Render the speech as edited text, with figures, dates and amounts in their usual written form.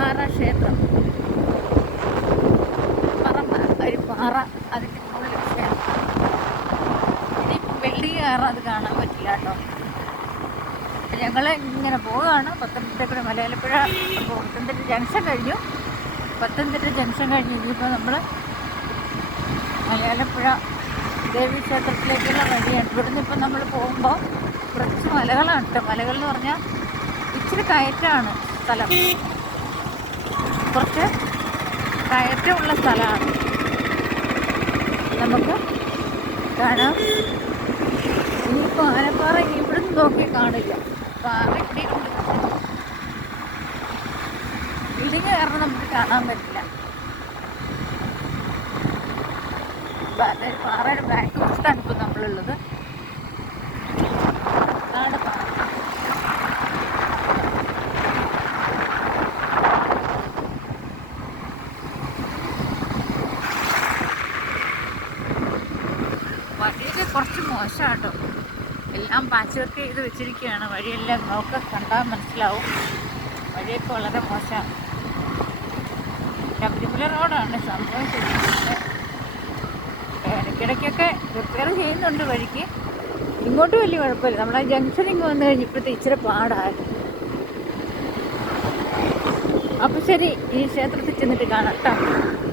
പാറ ക്ഷേത്രം. ഒരു പാറ, അതിൻ്റെ മുകളിൽ ക്ഷേത്രം. ഇനിയിപ്പം വെള്ളി കയറാൻ അത് കാണാൻ പറ്റില്ല കേട്ടോ. ഞങ്ങൾ ഇങ്ങനെ പോവുകയാണ്. പത്തനംതിട്ട മലയാലപ്പുഴ പത്തനംതിട്ട ജംഗ്ഷൻ കഴിഞ്ഞു. പത്തനംതിട്ട ജംഗ്ഷൻ കഴിഞ്ഞ് ഇനിയിപ്പോൾ നമ്മൾ മലയാലപ്പുഴ ദേവീക്ഷേത്രത്തിലേക്കുള്ള വഴിയാണ്. ഇവിടുന്ന് ഇപ്പം നമ്മൾ പോകുമ്പോൾ കുറച്ച് മലകളാണ് കേട്ടോ. മലകൾ എന്ന് പറഞ്ഞാൽ ഇച്ചിരി കയറ്റമാണ് സ്ഥലം, കുറച്ച് കയറ്റമുള്ള സ്ഥലമാണ്. നമുക്ക് കാണാം. ഇനിയിപ്പോൾ ആനപ്പാറ ഇനി ഇവിടുന്ന് നോക്കി കാണില്ല. പാറ ഇവിടെ ബിൽഡിങ് കാരണം നമുക്ക് കാണാൻ പറ്റില്ല. പാറയുടെ ബാക്ക് വശത്താണ് ഇപ്പോൾ നമ്മളുള്ളത്. അതാണ് പാറ. വഴിയൊക്കെ കുറച്ച് മോശമാട്ടോ. എല്ലാം പാച്ച് വർക്ക് ചെയ്ത് വെച്ചിരിക്കുകയാണ്. വഴിയെല്ലാം നോക്കാൻ കണ്ടാൽ മനസ്സിലാവും. വഴിയൊക്കെ വളരെ മോശമാണ്. ശബരിമല റോഡാണ് സംഭവം. ഇടയ്ക്കിടയ്ക്കൊക്കെ റിപ്പയർ ചെയ്യുന്നുണ്ട് വഴിക്ക്. ഇങ്ങോട്ട് വലിയ കുഴപ്പമില്ല. നമ്മളെ ജംഗ്ഷനിങ് വന്നു കഴിഞ്ഞപ്പോഴത്തെ ഇച്ചിരി പാടായിരുന്നു. അപ്പോൾ ശരി, ഈ ക്ഷേത്രത്തിൽ ചെന്നിട്ട് കാണാം കേട്ടോ.